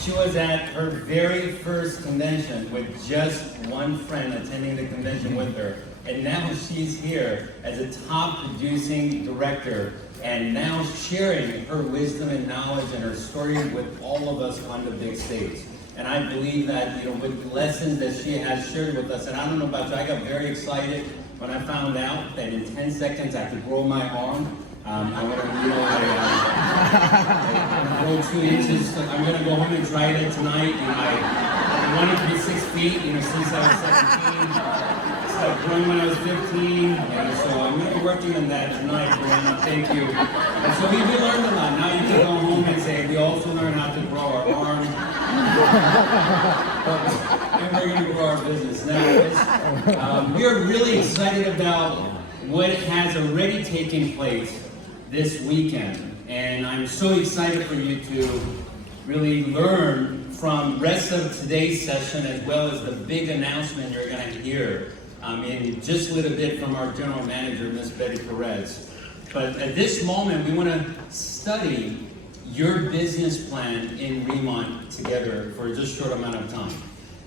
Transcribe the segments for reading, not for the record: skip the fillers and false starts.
She was at her very first convention with just one friend attending the convention with her. And now she's here as a top producing director and now sharing her wisdom and knowledge and her story with all of us on the big stage. And I believe that, with the lessons that she has shared with us, and I don't know about you, I got very excited when I found out that in 10 seconds I could grow my arm. I'm going to grow 2 inches. I'm going to go home and try it tonight. I wanted to be 6 feet, since I was 17. Started growing when I was 15, and so I'm going to be working on that tonight, Brianna. Thank you. And so we learned a lot. Now you can go home and say, we also learned how to grow our arm. And we're going to grow our business. Now, we are really excited about what has already taken place this weekend. And I'm so excited for you to really learn from the rest of today's session as well as the big announcement you're going to hear in just a little bit from our general manager, Ms. Betty Perez. But at this moment, we want to study your business plan in RIMAN together for just a short amount of time.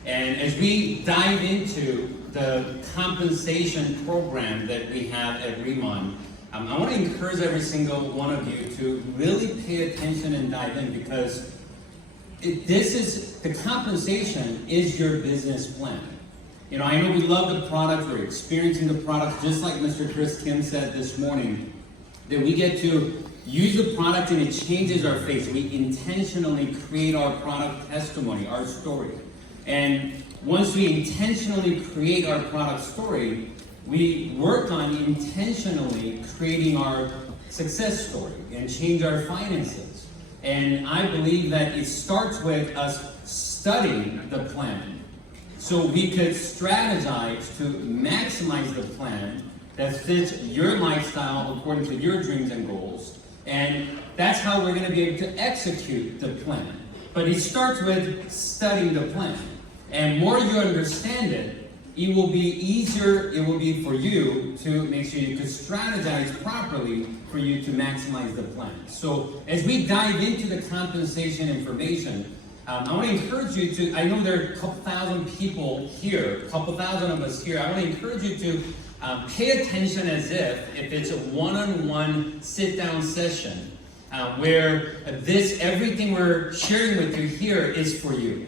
And as we dive into the compensation program that we have at RIMAN, I want to encourage every single one of you to really pay attention and dive in, because the compensation is your business plan. I know we love the product, we're experiencing the product, just like Mr. Chris Kim said this morning, that we get to use the product and it changes our face. We intentionally create our product testimony, our story. And once we intentionally create our product story, we work on intentionally creating our success story and change our finances. And I believe that it starts with us studying the plan so we could strategize to maximize the plan that fits your lifestyle according to your dreams and goals. And that's how we're going to be able to execute the plan. But it starts with studying the plan. And more you understand it, it will be easier, it will be for you to make sure you can strategize properly for you to maximize the plan. So as we dive into the compensation information, I want to encourage you to, I know there are a couple thousand people here, a couple thousand of us here, I want to encourage you to pay attention as if it's a one-on-one sit-down session where everything we're sharing with you here is for you.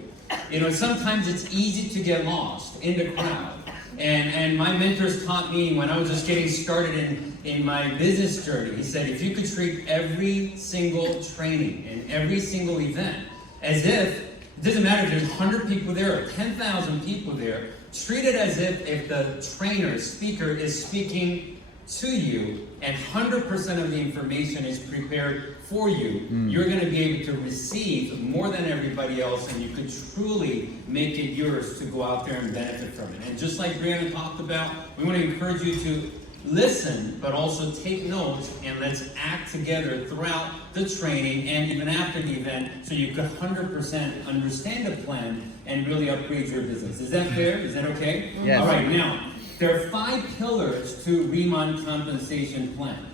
Sometimes it's easy to get lost in the crowd. And my mentors taught me when I was just getting started in my business journey. He said, if you could treat every single training and every single event as if, it doesn't matter if there's 100 people there or 10,000 people there, treat it as if the trainer, speaker is speaking to you and 100% of the information is prepared for you, you're going to be able to receive more than everybody else, and you could truly make it yours to go out there and benefit from it. And just like Brianna talked about, we want to encourage you to listen, but also take notes, and let's act together throughout the training and even after the event so you could 100% understand the plan and really upgrade your business. Is that fair? Is that okay? Yes. All right, now, there are 5 pillars to RIMAN compensation plan.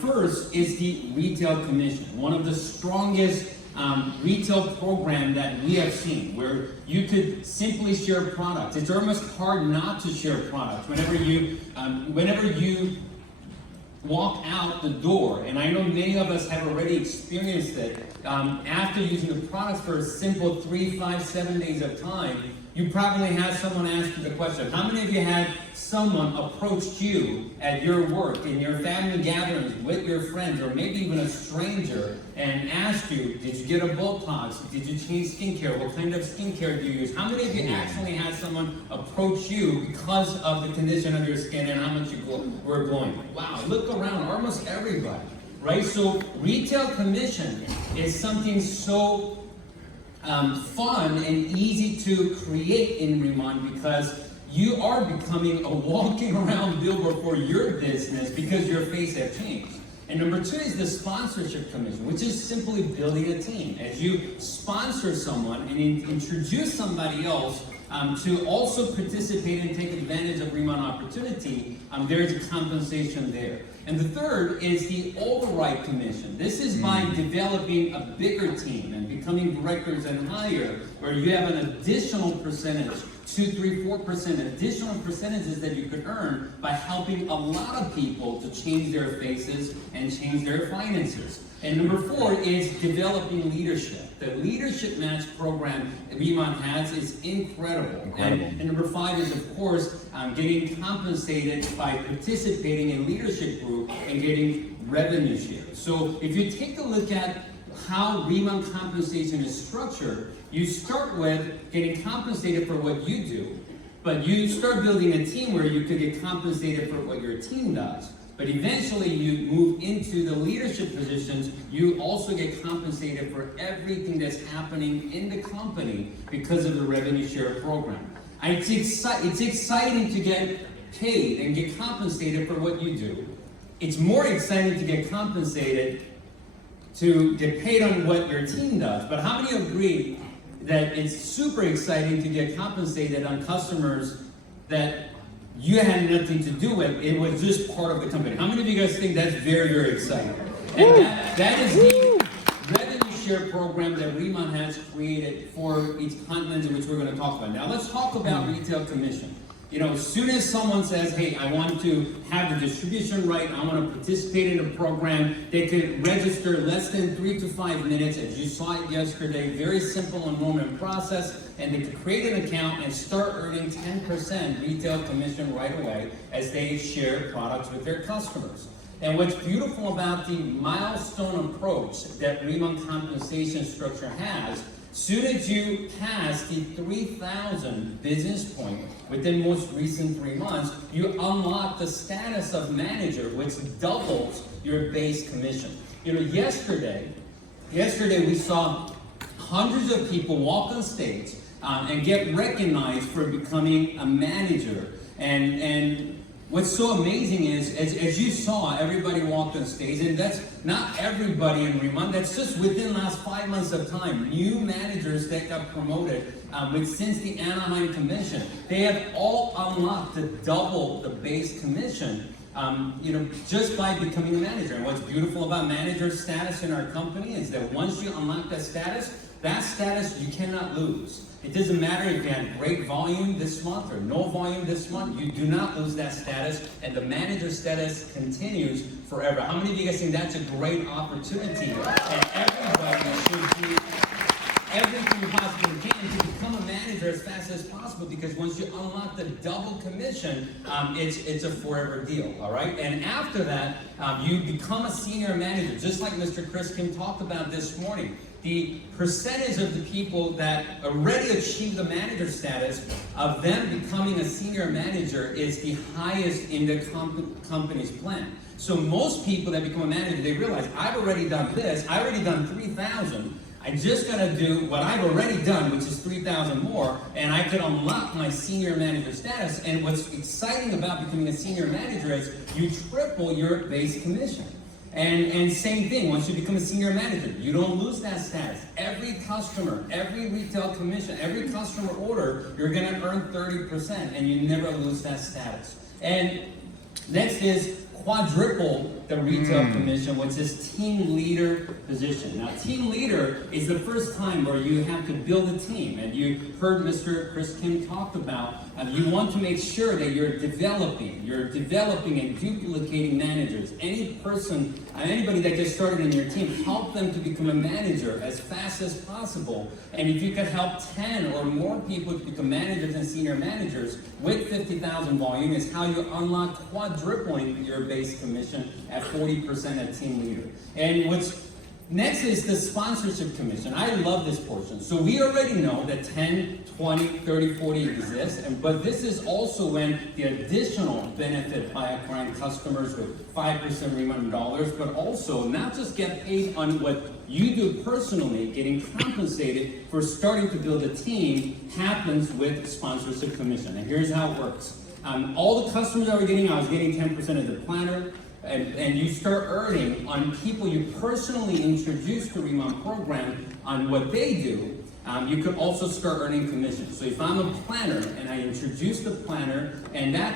First is the retail commission, one of the strongest retail program that we have seen, where you could simply share products. It's almost hard not to share products whenever you walk out the door. And I know many of us have already experienced it. After using the products for a simple 3, 5, 7 days of time, you probably had someone ask you the question. How many of you had someone approach you at your work, in your family gatherings, with your friends, or maybe even a stranger, and asked you, did you get a Botox? Did you change skincare? What kind of skincare do you use? How many of you actually had someone approach you because of the condition of your skin and how much you were glowing? Wow, look around, almost everybody, right? So retail commission is something so fun and easy to create in RIMAN, because you are becoming a walking around billboard for your business because your face has changed. And number 2 is the sponsorship commission, which is simply building a team. As you sponsor someone and introduce somebody else to also participate and take advantage of RIMAN opportunity, there is a compensation there. And the third is the override commission. This is by developing a bigger team and becoming directors and higher, where you have an additional percentage, 2, 3, 4% additional percentages that you could earn by helping a lot of people to change their faces and change their finances. And number 4 is developing leadership. The leadership match program that RIMAN has is incredible. And number 5 is, of course, getting compensated by participating in leadership group and getting revenue share. So if you take a look at how RIMAN compensation is structured, you start with getting compensated for what you do, but you start building a team where you could get compensated for what your team does. But eventually you move into the leadership positions, you also get compensated for everything that's happening in the company because of the revenue share program. And it's exciting to get paid and get compensated for what you do. It's more exciting to get compensated to get paid on what your team does. But how many agree that it's super exciting to get compensated on customers that you had nothing to do with? It was just part of the company. How many of you guys think that's very, very exciting? And that is the revenue share program that RIMAN has created for each continent, in which we're going to talk about. Now let's talk about retail commission. You know, as soon as someone says, hey, I want to have the distribution right, I want to participate in a program, they could register less than 3 to 5 minutes, as you saw it yesterday, very simple enrollment process, and they could create an account and start earning 10% retail commission right away as they share products with their customers. And what's beautiful about the milestone approach that RIMAN compensation structure has, soon as you pass the 3,000 business point within most recent 3 months, you unlock the status of manager, which doubles your base commission. You know, yesterday we saw hundreds of people walk on stage and get recognized for becoming a manager. And what's so amazing is, as you saw, everybody walked on stage, and that's not everybody in RIMAN, that's just within the last 5 months of time. New managers that got promoted since the Anaheim Commission, they have all unlocked to double the base commission, just by becoming a manager. And what's beautiful about manager status in our company is that once you unlock that status you cannot lose. It doesn't matter if you had great volume this month or no volume this month, you do not lose that status, and the manager status continues forever. How many of you guys think that's a great opportunity? And everybody should do everything you possibly can to become a manager as fast as possible, because once you unlock the double commission, it's a forever deal, all right? And after that, you become a senior manager, just like Mr. Chris Kim talked about this morning. The percentage of the people that already achieved the manager status of them becoming a senior manager is the highest in the company's plan. So most people that become a manager, they realize, I've already done this, I've already done 3,000, I just gotta do what I've already done, which is 3,000 more, and I could unlock my senior manager status. And what's exciting about becoming a senior manager is you triple your base commission. And same thing, once you become a senior manager, you don't lose that status. Every customer, every retail commission, every customer order, you're gonna earn 30%, and you never lose that status. And next is quadruple the retail commission, which is team leader position. Now, team leader is the first time where you have to build a team, and you heard Mr. Chris Kim talk about you want to make sure that you're developing and duplicating managers. Anybody that gets started in your team, help them to become a manager as fast as possible. And if you could help 10 or more people to become managers and senior managers with 50,000 volume, is how you unlock quadrupling your base commission at 40% at team leader. And what's next is the sponsorship commission. I love this portion. So we already know that 10, 20, 30, 40 exists, but this is also when the additional benefit by acquiring customers with 5% RIMAN dollars, but also not just get paid on what you do personally, getting compensated for starting to build a team, happens with sponsorship commission. And here's how it works. All the customers I was getting 10% of the planner, and you start earning on people you personally introduce to RIMAN program on what they do. you could also start earning commission. So if I'm a planner and I introduce the planner, and that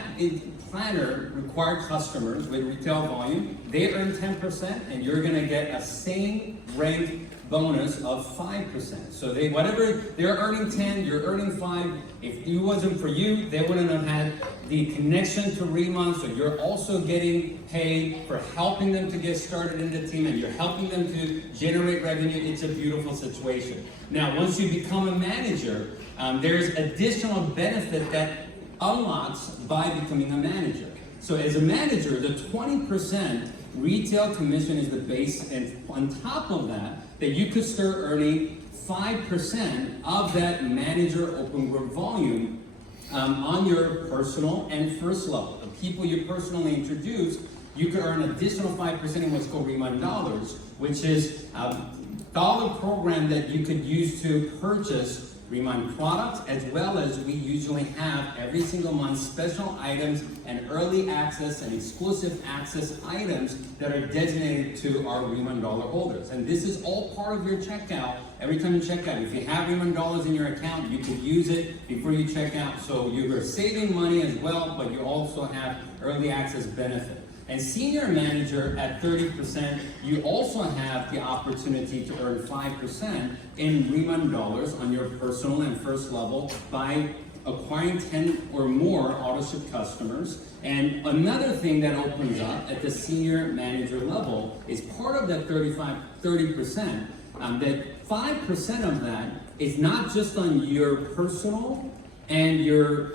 planner required customers with retail volume, they earn 10%, and you're going to get a same rank bonus of 5%. So whatever they're earning 10, you're earning 5. If it wasn't for you, they wouldn't have had the connection to RIMAN. So you're also getting paid for helping them to get started in the team, and you're helping them to generate revenue. It's a beautiful situation. Now, once you become a manager, there's additional benefit that unlocks by becoming a manager. So as a manager, the 20% retail commission is the base, and on top of that you could start earning 5% of that manager open group volume on your personal and first level. The people you personally introduce, you could earn additional 5% in what's called RIMAN dollars, which is a dollar program that you could use to purchase RIMAN products, as well as we usually have every single month special items and early access and exclusive access items that are designated to our RIMAN dollar holders. And this is all part of your checkout. Every time you check out, if you have RIMAN dollars in your account, you could use it before you check out. So you're saving money as well, but you also have early access benefit. And senior manager at 30%, you also have the opportunity to earn 5% in RIMAN dollars on your personal and first level by acquiring 10 or more auto-ship customers. And another thing that opens up at the senior manager level is part of that 30%, that 5% of that is not just on your personal and your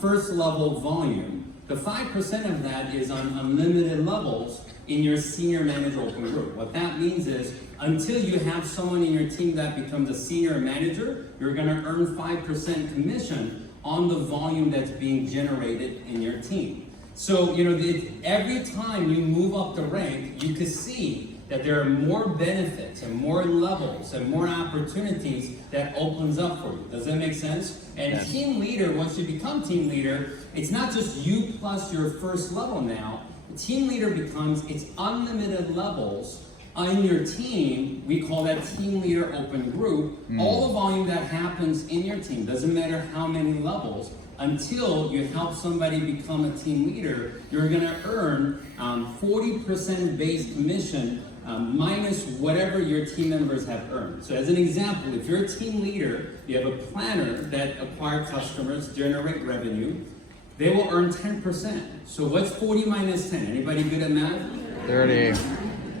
first level volume. The 5% of that is on unlimited levels in your senior manager open group. What that means is, until you have someone in your team that becomes a senior manager, you're going to earn 5% commission on the volume that's being generated in your team. So, every time you move up the rank, you can see that there are more benefits and more levels and more opportunities that opens up for you. Does that make sense? And yes. Team leader, once you become team leader, it's not just you plus your first level now. Team leader becomes, it's unlimited levels on your team. We call that team leader open group. All the volume that happens in your team, doesn't matter how many levels, until you help somebody become a team leader, you're gonna earn 40% base commission minus whatever your team members have earned. So as an example, if you're a team leader, you have a planner that acquire customers, generate revenue, they will earn 10%. So what's 40 minus 10? Anybody good at math? 30.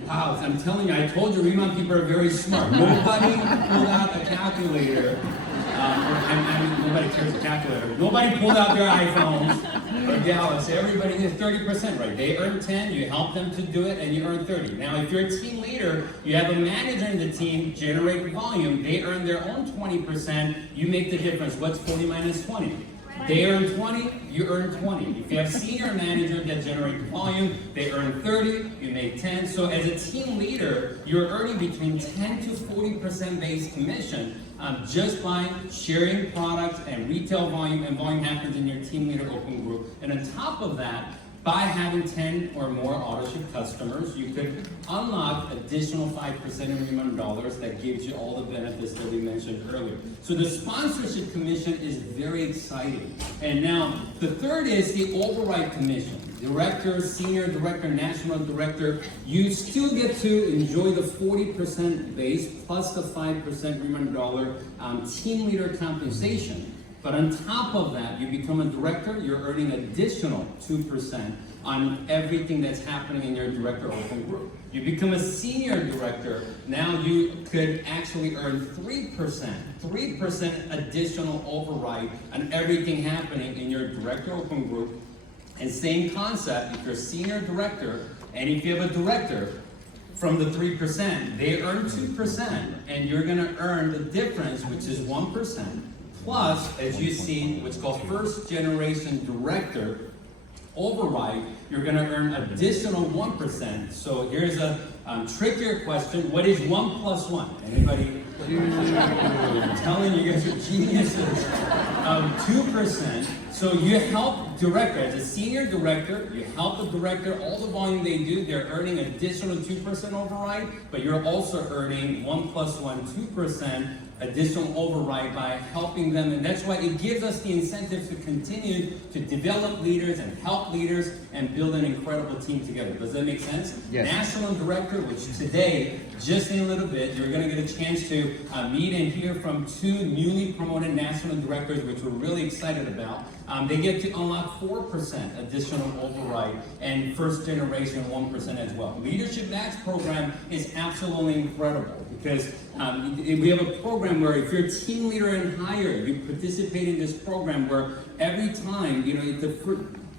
Wow, I'm telling you, I told you RIMAN people are very smart. Nobody pulled out a calculator. Nobody carries a calculator. Nobody pulled out their iPhones or Galaxy. Everybody is 30%, right? They earn 10, you help them to do it, and you earn 30. Now, if you're a team leader, you have a manager in the team, generate volume, they earn their own 20%, you make the difference. What's 40 minus 20? They earn 20, you earn 20. If you have senior manager that generates volume, they earn 30, you make 10. So as a team leader, you're earning between 10 to 40% base commission just by sharing products and retail volume, and volume happens in your team leader open group. And on top of that, by having 10 or more auto-ship customers, you could unlock additional 5% in RIMAN dollars that gives you all the benefits that we mentioned earlier. So the sponsorship commission is very exciting. And now, the third is the override commission. Director, senior director, national director, you still get to enjoy the 40% base plus the 5% RIMAN dollar team leader compensation. But on top of that, you become a director, you're earning additional 2% on everything that's happening in your director open group. You become a senior director, now you could actually earn 3% additional override on everything happening in your director open group. And same concept, if you're a senior director, and if you have a director, from the 3%, they earn 2%, and you're gonna earn the difference, which is 1%. Plus, as you see, what's called first generation director override, you're going to earn additional 1%. So here's a trickier question. What is 1 plus 1? Anybody? I'm telling you guys are geniuses. 2%. So you help director, as a senior director, you help the director, all the volume they do, they're earning additional 2% override, but you're also earning 1 plus 1, 2% additional override by helping them, and that's why it gives us the incentive to continue to develop leaders and help leaders and build an incredible team together. Does that make sense? Yes. National Director, which today, just in a little bit, you're going to get a chance to meet and hear from two newly promoted National Directors, which we're really excited about. They get to unlock 4% additional override and first generation 1% as well. Leadership Match program is absolutely incredible because we have a program where if you're a team leader and higher, you participate in this program where every time,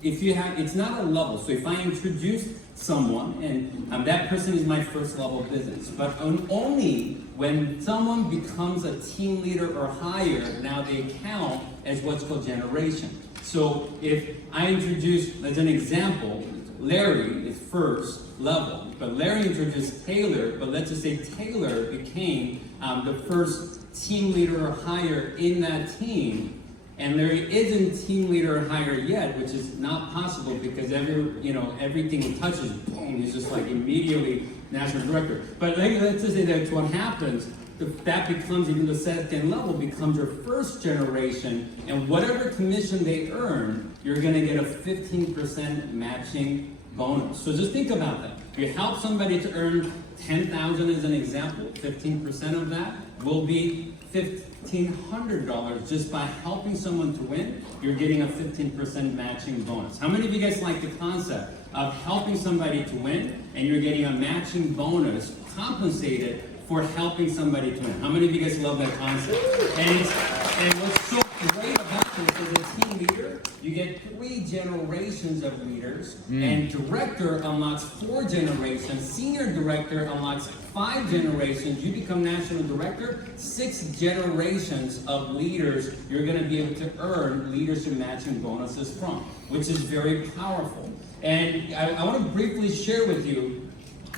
if you have, it's not a level. So if I introduce someone and that person is my first level of business, but only when someone becomes a team leader or higher, now they count as what's called generation. So if I introduce, as an example, Larry is first level, but Larry introduced Taylor, but let's just say Taylor became the first team leader or higher in that team, and Larry isn't team leader or higher yet, which is not possible because everything he touches, boom, he's just like immediately national director. But let's just say that's what happens. That becomes, even the second level becomes your first generation, and whatever commission they earn, you're going to get a 15% matching bonus. So just think about that. If you help somebody to earn $10,000 as an example, 15% of that will be $1,500 just by helping someone to win. You're getting a 15% matching bonus. How many of you guys like the concept of helping somebody to win and you're getting a matching bonus compensated for helping somebody to win? How many of you guys love that concept? And what's so great about this is a team leader, you get 3 generations of leaders, and director unlocks 4 generations, senior director unlocks 5 generations, you become national director, 6 generations of leaders you're going to be able to earn leadership matching bonuses from, which is very powerful. And I want to briefly share with you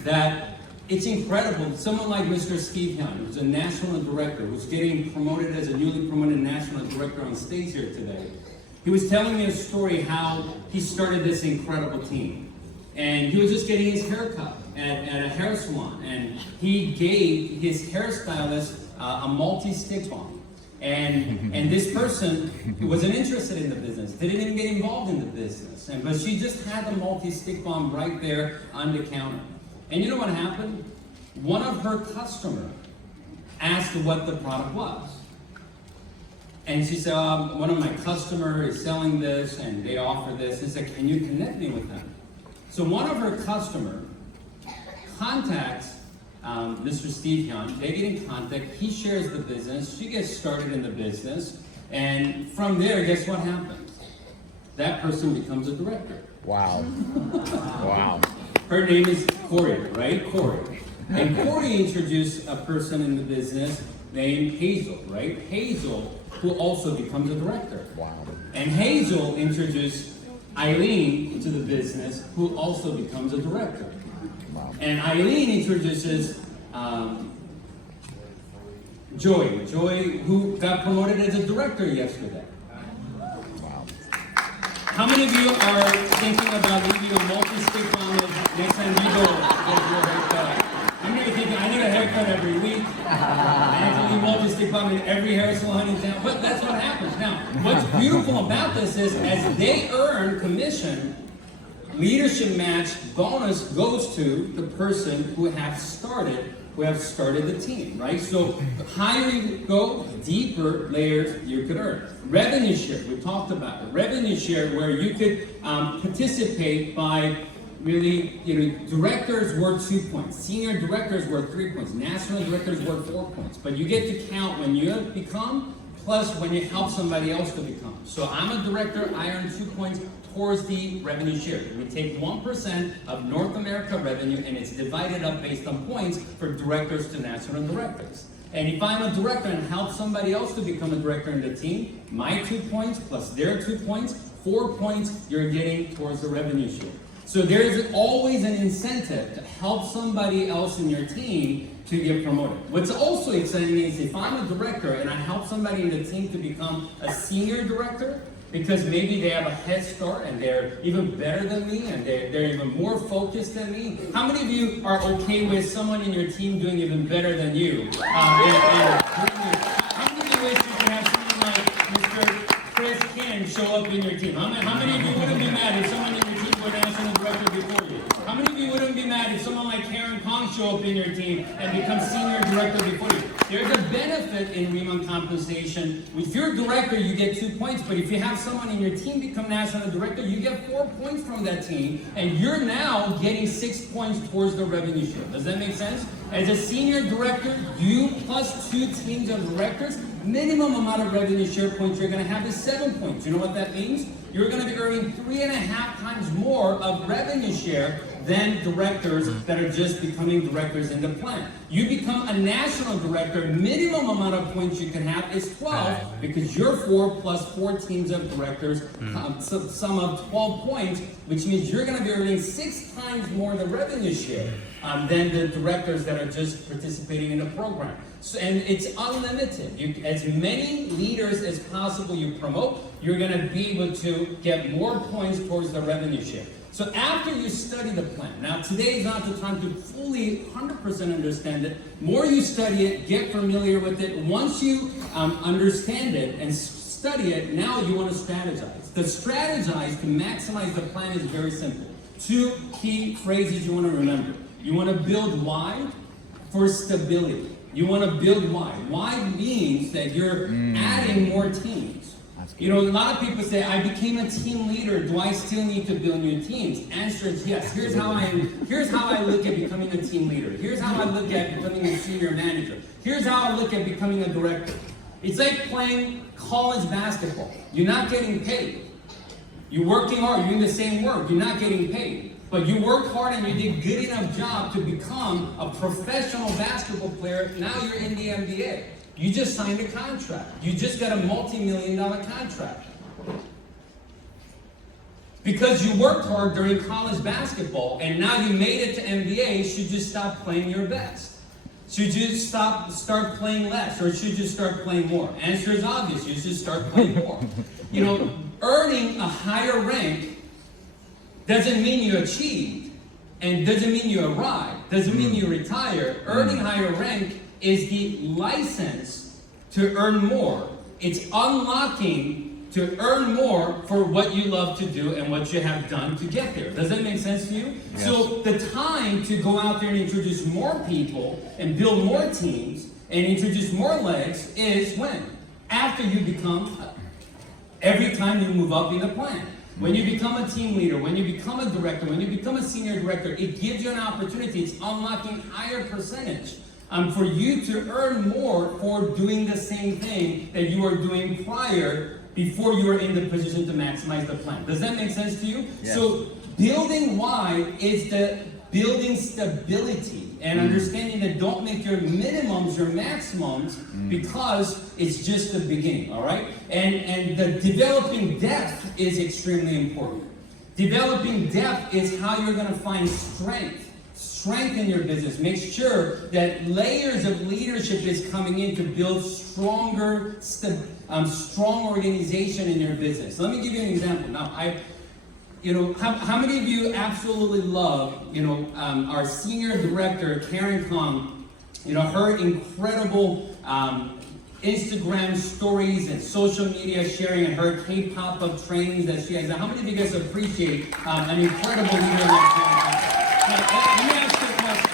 that it's incredible. Someone like Mr. Steve Young, who's a national director, who's getting promoted as a newly promoted national director on stage here today, he was telling me a story how he started this incredible team. And he was just getting his hair cut at a hair salon, and he gave his hairstylist a multi-stick bomb. And this person wasn't interested in the business, didn't even get involved in the business, but she just had the multi-stick bomb right there on the counter. And you know what happened? One of her customers asked what the product was. And she said, one of my customers is selling this and they offer this. And said, can you connect me with them? So one of her customers contacts Mr. Steve Young. They get in contact. He shares the business. She gets started in the business. And from there, guess what happens? That person becomes a director. Wow. Wow. Her name is Corey, right? Corey. And Corey introduced a person in the business named Hazel, right? Hazel, who also becomes a director. Wow. And Hazel introduced Eileen to the business, who also becomes a director. Wow. And Eileen introduces Joy. Joy, who got promoted as a director yesterday. Wow. How many of you are thinking about leaving a multi-stick bomb next time you go get your haircut? How many of you thinking, I need a haircut every week? I have to leave multi-stick bomb in every hair salon in town. But that's what happens. Now, what's beautiful about this is as they earn commission, leadership match bonus goes to the person who have started the team, right? So the higher you go, deeper layers you could earn. Revenue share, we talked about it. Revenue share where you could participate by really, directors worth 2 points, senior directors worth 3 points, national directors worth 4 points. But you get to count when you become, plus when you help somebody else to become. So I'm a director, I earn 2 points towards the revenue share. We take 1% of North America revenue and it's divided up based on points for directors to national directors. And if I'm a director and help somebody else to become a director in the team, my 2 points plus their 2 points, 4 points you're getting towards the revenue share. So there's always an incentive to help somebody else in your team to get promoted. What's also exciting is if I'm a director and I help somebody in the team to become a senior director, because maybe they have a head start and they're even better than me and they're even more focused than me. How many of you are okay with someone in your team doing even better than you? show up in your team? How many of you wouldn't be mad if someone in your team were national director before you? How many of you wouldn't be mad if someone like Karen Kong show up in your team and become senior director before you? There's a benefit in RIMAN compensation. If you're a director, you get 2 points, but if you have someone in your team become national director, you get 4 points from that team, and you're now getting 6 points towards the revenue share. Does that make sense? As a senior director, you plus 2 teams of directors, minimum amount of revenue share points you're going to have is 7 points. You know what that means? You're going to be earning 3.5 times more of revenue share than directors that are just becoming directors in the plant. You become a national director, minimum amount of points you can have is 12 because you're 4 plus 4 teams of directors, sum of 12 points, which means you're going to be earning 6 times more the revenue share than the directors that are just participating in the program. So, and it's unlimited. As many leaders as possible you promote, you're going to be able to get more points towards the revenue share. So after you study the plan, now today is not the time to fully 100% understand it. More you study it, get familiar with it. Once you understand it and study it, now you want to strategize. The strategize to maximize the plan is very simple. 2 key phrases you want to remember. You want to build why for stability. You want to build why. Why means that you're adding more teams. You know, a lot of people say, I became a team leader. Do I still need to build new teams? Answer is yes. Here's how I look at becoming a team leader. Here's how I look at becoming a senior manager. Here's how I look at becoming a director. It's like playing college basketball. You're not getting paid. You're working hard. You're doing the same work. You're not getting paid. But you worked hard and you did good enough job to become a professional basketball player. Now you're in the NBA. You just signed a contract. You just got a multi-million-dollar contract. Because you worked hard during college basketball and now you made it to NBA, should you stop playing your best? Should you start playing less, or should you start playing more? Answer is obvious. You should start playing more. You know, earning a higher rank doesn't mean you achieved, and doesn't mean you arrived, doesn't mean you retire. Earning higher rank is the license to earn more. It's unlocking to earn more for what you love to do and what you have done to get there. Does that make sense to you? Yes. So the time to go out there and introduce more people and build more teams and introduce more legs is when? After you become, every time you move up in the plan. When you become a team leader, when you become a director, when you become a senior director, it gives you an opportunity. It's unlocking higher percentage for you to earn more for doing the same thing that you were doing prior, before you were in the position to maximize the plan. Does that make sense to you? Yes. So building why is the building stability and understanding that don't make your minimums your maximums because it's just the beginning, all right? And the developing depth is extremely important. Developing depth is how you're going to find strength in your business. Make sure that layers of leadership is coming in to build stronger, strong organization in your business. Let me give you an example. Now, how many of you absolutely love, our senior director, Karen Kong, her incredible Instagram stories and social media sharing and her K-pop of trainings that she has. Now, how many of you guys appreciate an incredible leader like Karen Kong? Now, let me ask you a question.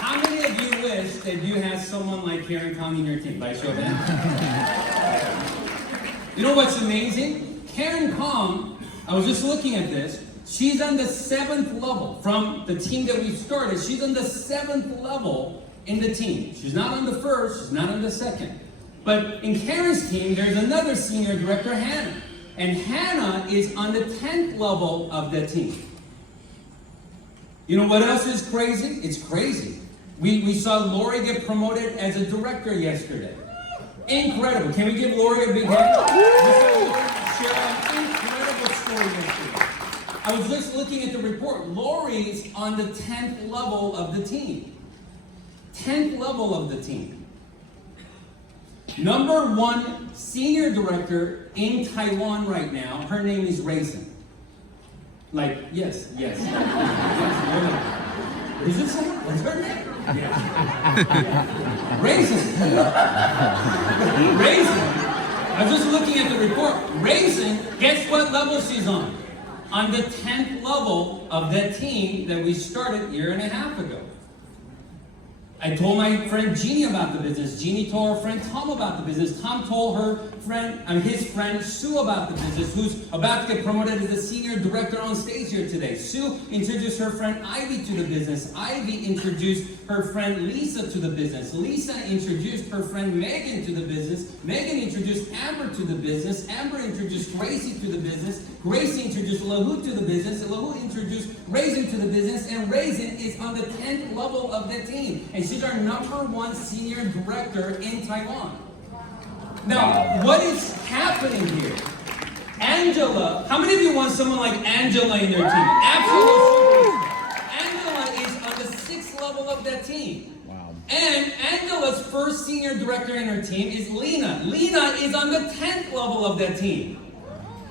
How many of you wish that you had someone like Karen Kong in your team? By show of hands. You know what's amazing? Karen Kong, I was just looking at this, she's on the 7th level from the team that we've started. She's on the 7th level in the team. She's not on the 1st, she's not on the 2nd. But in Karen's team, there's another senior director, Hannah. And Hannah is on the 10th level of the team. You know what else is crazy? It's crazy. We saw Lori get promoted as a director yesterday. Incredible. Can we give Lori a big hand? We saw Lori share an incredible story yesterday. I was just looking at the report. Lori's on the 10th level of the team. 10th level of the team. Number 1 senior director in Taiwan right now, her name is Raisin. Like, yes. Yes. Is it someone? What's her name? Yeah. Raisin. I was just looking at the report. Raisin, guess what level she's on? On the 10th level of that team that we started a year and a half ago. I told my friend Jeannie about the business. Jeannie told her friend Tom about the business. Tom told her friend, his friend Sue about the business, who's about to get promoted as a senior director on stage here today. Sue introduced her friend Ivy to the business. Ivy introduced her friend Lisa to the business. Lisa introduced her friend Megan to the business. Megan introduced Amber to the business. Amber introduced Gracie to the business. Gracie introduced Lahu to the business. Lahu introduced Raisin to the business. And Raisin is on the 10th level of the team. And she's our #1 senior director in Taiwan. Now, what is happening here? Angela, how many of you want someone like Angela in your team? Absolutely. Angela is on the 6th level of that team. Wow. And Angela's first senior director in her team is Lena. Lena is on the 10th level of that team.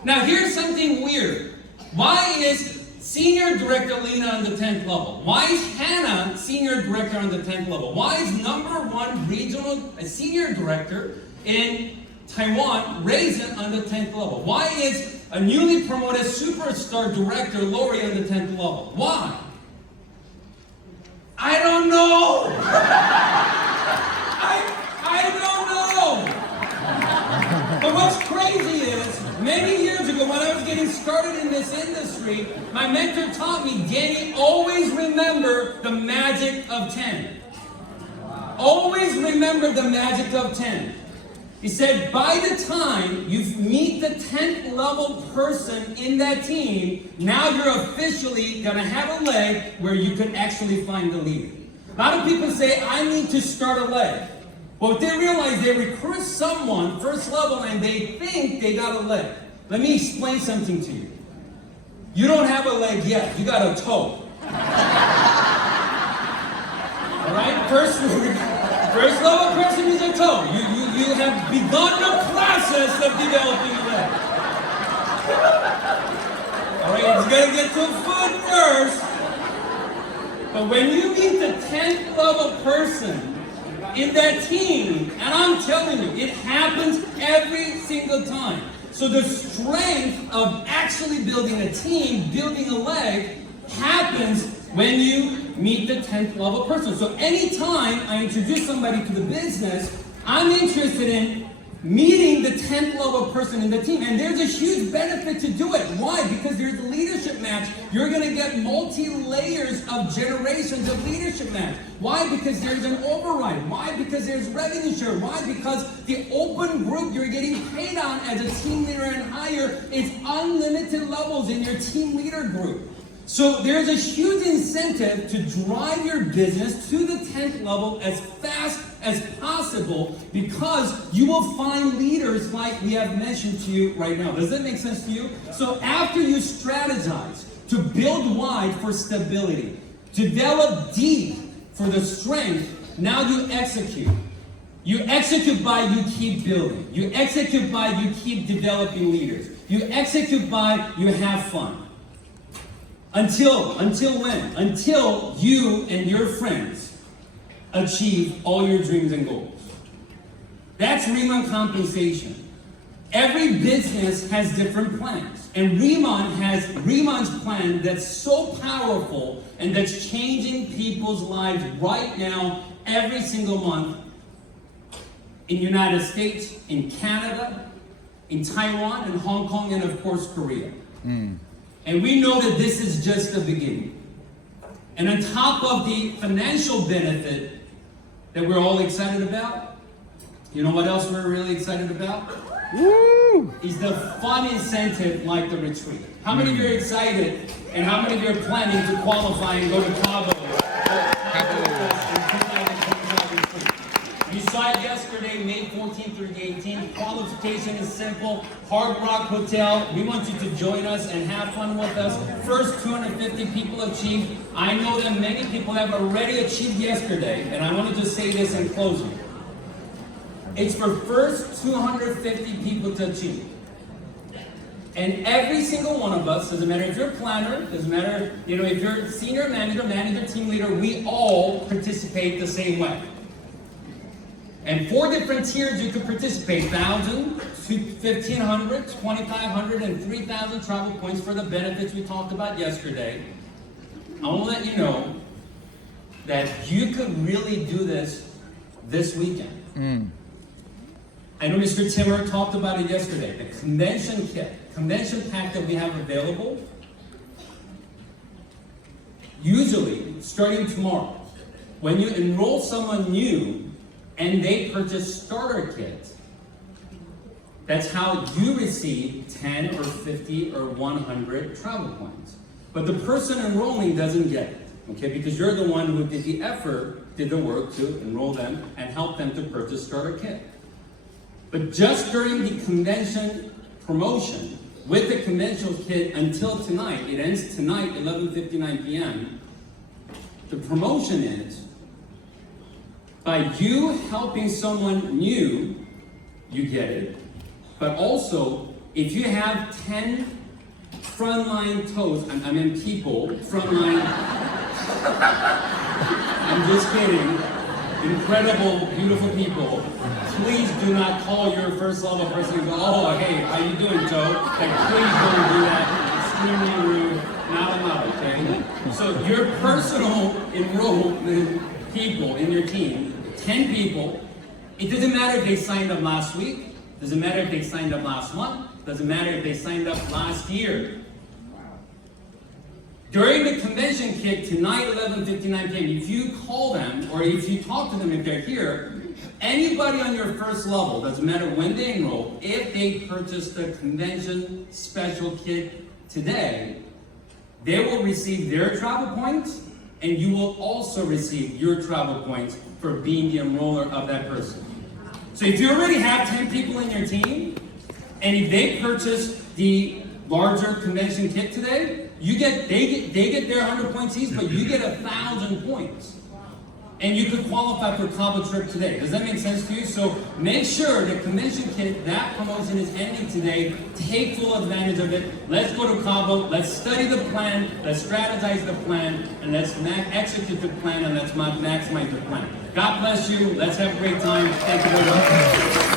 Now, here's something weird. Why is Senior Director Lena on the 10th level? Why is Hannah Senior Director on the 10th level? Why is #1 regional Senior Director in Taiwan Raisin on the 10th level? Why is a newly promoted Superstar Director Lori on the 10th level? Why? I don't know! I don't know! But what's crazy is, many years ago, when I was getting started in this industry, my mentor taught me, Danny, always remember the magic of 10. Always remember the magic of 10. He said, by the time you meet the 10th level person in that team, now you're officially going to have a leg where you could actually find the leader. A lot of people say, I need to start a leg. But what they realize, they recruit someone, first level, and they think they got a leg. Let me explain something to you. You don't have a leg yet. You got a toe. All right? First level person is a toe. You have begun the process of developing a leg. All right? You got to get to a foot first. But when you meet the 10th level person in that team, and I'm telling you, it happens every single time. So the strength of actually building a team, building a leg, happens when you meet the 10th level person. So anytime I introduce somebody to the business, I'm interested in meeting the 10th level person in the team. And there's a huge benefit to do it. Why? Because there's a leadership match. You're going to get multi-layers of generations of leadership match. Why? Because there's an override. Why? Because there's revenue share. Why? Because the open group you're getting paid on as a team leader and higher is unlimited levels in your team leader group. So there's a huge incentive to drive your business to the 10th level as fast as possible, because you will find leaders like we have mentioned to you right now. Does that make sense to you? So after you strategize to build wide for stability, develop deep for the strength, now you execute. You execute by you keep building. You execute by you keep developing leaders. You execute by you have fun. Until when? Until you and your friends achieve all your dreams and goals. That's RIMAN compensation. Every business has different plans. And RIMAN has RIMAN's plan that's so powerful and that's changing people's lives right now, every single month, in the United States, in Canada, in Taiwan, in Hong Kong, and of course, Korea. And we know that this is just the beginning. And on top of the financial benefit that we're all excited about, you know what else we're really excited about? Woo! Is the fun incentive like the retreat. How many of you are excited, and how many of you are planning to qualify and go to Cabo? You saw it yesterday, May 14th through the 18th. Qualification is simple. Hard Rock Hotel. We want you to join us and have fun with us. First 250 people achieved. I know that many people have already achieved yesterday, and I want to just say this in closing. It's for first 250 people to achieve. And every single one of us, doesn't matter if you're a planner, doesn't matter, if you're senior manager, team leader, we all participate the same way. And 4 different tiers you could participate: 1,000, 1,500, 2,500, and 3,000 travel points for the benefits we talked about yesterday. I want to let you know that you could really do this weekend. I know Mr. Timmer talked about it yesterday. The convention kit, convention pack that we have available, usually starting tomorrow, when you enroll someone new and they purchase starter kits, that's how you receive 10 or 50 or 100 travel points. But the person enrolling doesn't get it, okay? Because you're the one who did the effort, did the work to enroll them and help them to purchase starter kit. But just during the convention promotion, with the convention kit until tonight, it ends tonight, 11:59 p.m., the promotion is, by you helping someone new, you get it. But also, if you have 10 frontline toes, I mean people, frontline, I'm just kidding, incredible, beautiful people, please do not call your first level person and go, oh, hey, how you doing, Joe? Like, please don't do that. Extremely rude. Not, okay? So your personal enrollment people in your team, 10 people, it doesn't matter if they signed up last week, doesn't matter if they signed up last month, doesn't matter if they signed up last year. During the convention kit tonight, 11:59 p.m., if you call them or if you talk to them if they're here, anybody on your first level, doesn't matter when they enroll, if they purchase the convention special kit today, they will receive their travel points, and you will also receive your travel points for being the enroller of that person. So if you already have 10 people in your team, and if they purchase the larger convention kit today, they get their 100 points each, but you get 1,000 points. And you could qualify for a Cabo trip today. Does that make sense to you? So make sure the convention kit, that promotion is ending today. Take full advantage of it. Let's go to Cabo. Let's study the plan. Let's strategize the plan. And let's execute the plan. And let's maximize the plan. God bless you. Let's have a great time. Thank you very much.